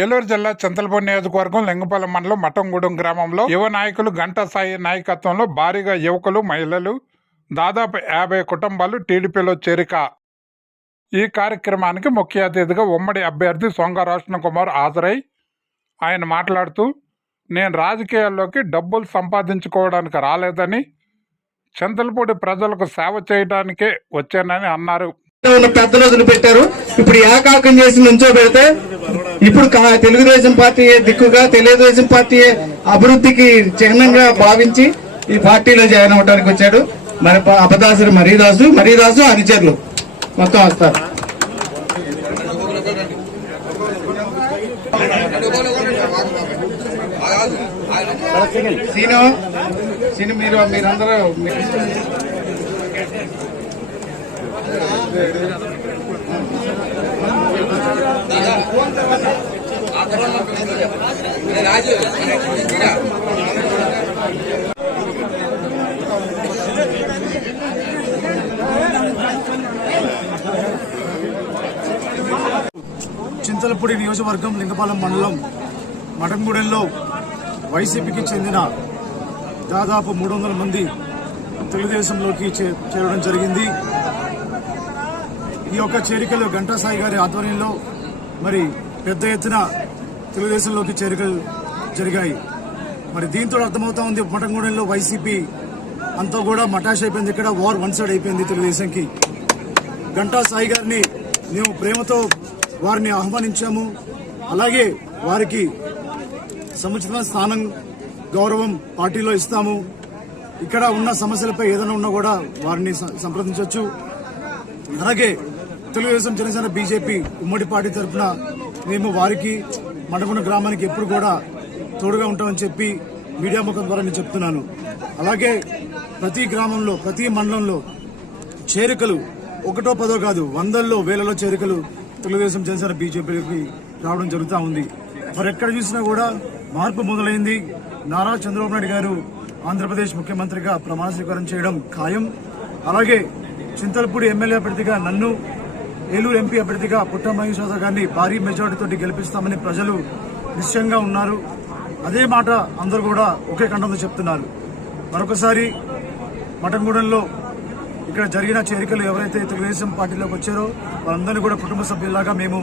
ఏలూరు జిల్లా చింతలపూడి నియోజకవర్గం లింగపాలెం మండలం మఠంగూడెం గ్రామంలో యువ నాయకులు గంటా సాయి నాయకత్వంలో భారీగా యువకులు మహిళలు దాదాపు 50 కుటుంబాలు టీడీపీలో చేరిక. ఈ కార్యక్రమానికి ముఖ్య అతిథిగా ఉమ్మడి అభ్యర్థి సొంగ రోషన్ కుమార్ హాజరై ఆయన మాట్లాడుతూ, నేను రాజకీయాల్లోకి డబ్బులు సంపాదించుకోవడానికి రాలేదని, చింతలపూడి ప్రజలకు సేవ చేయడానికే వచ్చానని అన్నారు. పెద్దలు వదిలిపెట్టారు. ఇప్పుడు ఏకాకం చేసి నుంచో పెడితే ఇప్పుడు తెలుగుదేశం పార్టీ దిక్కుగా తెలుగుదేశం పార్టీ అభివృద్ధికి చిహ్నంగా భావించి ఈ పార్టీలో జాయిన్ అవడానికి వచ్చాడు. మరి అపదాసుడు మరీదాసు అనుచరులు మొత్తం వస్తారు. సీను మీరందరూ చింతలపూడి నియోజకవర్గం లింగపాలెం మండలం మఠంగూడెంలో వైసీపీకి చెందిన దాదాపు 300 మంది తెలుగుదేశంలోకి చేరడం జరిగింది. ఈ యొక్క చేరికలు గంటా సాయి గారి ఆధ్వర్యంలో మరి పెద్ద ఎత్తున తెలుగుదేశంలోకి చేరికలు జరిగాయి. మరి దీంతో అర్థమవుతా ఉంది మఠంగూడెంలో వైసీపీ అంతా కూడా మటాష్ అయిపోయింది. ఇక్కడ వార్ వన్ సైడ్ అయిపోయింది తెలుగుదేశంకి. గంటా సాయి గారిని మేము ప్రేమతో వారిని ఆహ్వానించాము. అలాగే వారికి సముచితమైన స్థానం గౌరవం పార్టీలో ఇస్తాము. ఇక్కడ ఉన్న సమస్యలపై ఏదైనా ఉన్నా కూడా వారిని సంప్రదించవచ్చు. అలాగే తెలుగుదేశం జనసేన బీజేపీ ఉమ్మడి పార్టీ తరఫున మేము వారికి మఠంగూడెం గ్రామానికి ఎప్పుడు కూడా తోడుగా ఉంటామని చెప్పి మీడియా ముఖం ద్వారా నేను చెప్తున్నాను. అలాగే ప్రతి గ్రామంలో ప్రతి మండలంలో చేరికలు 1, 10 కాదు, 100లో 1000లో చేరికలు తెలుగుదేశం జనసేన బీజేపీకి రావడం జరుగుతూ ఉంది. మరి ఎక్కడ చూసినా కూడా మార్పు మొదలైంది. నారా చంద్రబాబు నాయుడు గారు ఆంధ్రప్రదేశ్ ముఖ్యమంత్రిగా ప్రమాణ స్వీకారం చేయడం ఖాయం. అలాగే చింతలపూడి ఎమ్మెల్యే అభ్యర్థిగా నన్ను, ఏలూరు ఎంపీ అభ్యర్థిగా పుట్ట మహేశ్వర గారిని భారీ మెజార్టీతో గెలిపిస్తామని ప్రజలు నిశ్చయంగా ఉన్నారు. అదే మాట అందరూ కూడా ఒకే కంఠంతో చెప్తున్నారు. మరొకసారి మఠంగూడెంలో ఇక్కడ జరిగిన చేరికలు ఎవరైతే తెలుగుదేశం పార్టీలోకి వచ్చారో వాళ్ళందరినీ కూడా కుటుంబ సభ్యులాగా మేము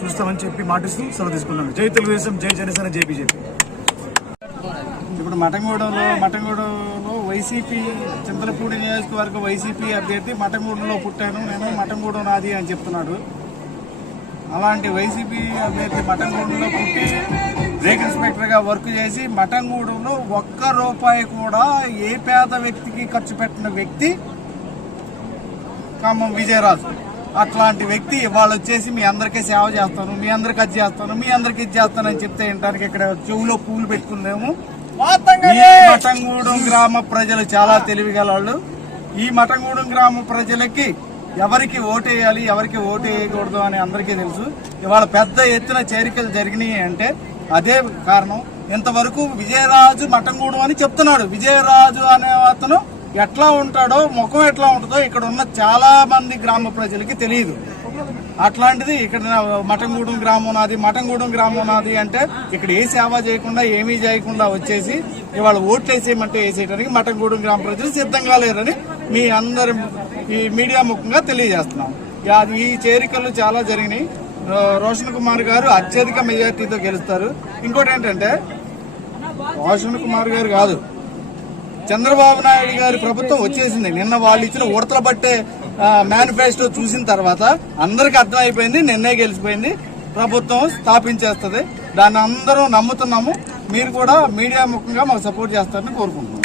చూస్తామని చెప్పి మాటిస్తూ సెలవు తీసుకున్నాను. జై తెలుగుదేశం, జై జనసేన, జై బీజేపీ. ఇప్పుడు మఠంగూడెంలో వైసీపీ చింతలపూడి నియోజకవర్గ వైసీపీ అభ్యర్థి మఠంగూడెంలో పుట్టాను నేను, మఠంగూడెం నాది అని చెప్తున్నాడు. అలాంటి వైసీపీ అభ్యర్థి మఠంగూడెంలో పుట్టి బ్రేక్ ఇన్స్పెక్టర్ గా వర్క్ చేసి మఠంగూడెంలో ₹1 కూడా ఏ పేద వ్యక్తికి ఖర్చు పెట్టిన వ్యక్తి ఖమ్మం విజయరాజు. అట్లాంటి వ్యక్తి ఇవాళ వచ్చేసి మీ అందరికీ సేవ చేస్తాను, మీ అందరికి అది చేస్తాను, మీ అందరికి ఇది చేస్తానని చెప్తే వినడానికి ఇక్కడ చెవులో పూలు పెట్టుకున్నాము. మఠంగూడెం గ్రామ ప్రజలు చాలా తెలివిగల వాళ్ళు. ఈ మఠంగూడెం గ్రామ ప్రజలకి ఎవరికి ఓటేయాలి, ఎవరికి ఓటు వేయకూడదు అని అందరికీ తెలుసు. ఇవాళ పెద్ద ఎత్తున చేరికలు జరిగినాయి అంటే అదే కారణం. ఇంతవరకు విజయరాజు మఠంగూడెం అని చెప్తున్నాడు. విజయరాజు అనే అతను ఎట్లా ఉంటాడో, ముఖం ఎట్లా ఉంటుందో ఇక్కడ ఉన్న చాలా మంది గ్రామ ప్రజలకి తెలియదు. అట్లాంటిది ఇక్కడ మఠంగూడెం గ్రామం నాది అంటే ఇక్కడ ఏ సేవ చేయకుండా ఏమీ చేయకుండా వచ్చేసి ఇవాళ ఓట్లు వేసేయమంటే వేసేయడానికి మఠంగూడెం గ్రామ ప్రజలు సిద్ధంగా లేరని మీ అందరి ఈ మీడియా ముఖంగా తెలియజేస్తున్నాం. ఈ చేరికలు చాలా జరిగినాయి. రోషన్ కుమార్ గారు అత్యధిక మెజార్టీతో గెలుస్తారు. ఇంకోటి ఏంటంటే రోషన్ కుమార్ గారు కాదు, చంద్రబాబు నాయుడు గారి ప్రభుత్వం వచ్చేసింది. నిన్న వాళ్ళు ఇచ్చిన ఉడతలు పట్టే మేనిఫెస్టో చూసిన తర్వాత అందరికి అర్థమైపోయింది, నిన్నే గెలిచిపోయింది, ప్రభుత్వం స్థాపించేస్తుంది. దాన్ని అందరూ నమ్ముతున్నాము. మీరు కూడా మీడియా ముఖంగా మాకు సపోర్ట్ చేస్తారని కోరుకుంటున్నాం.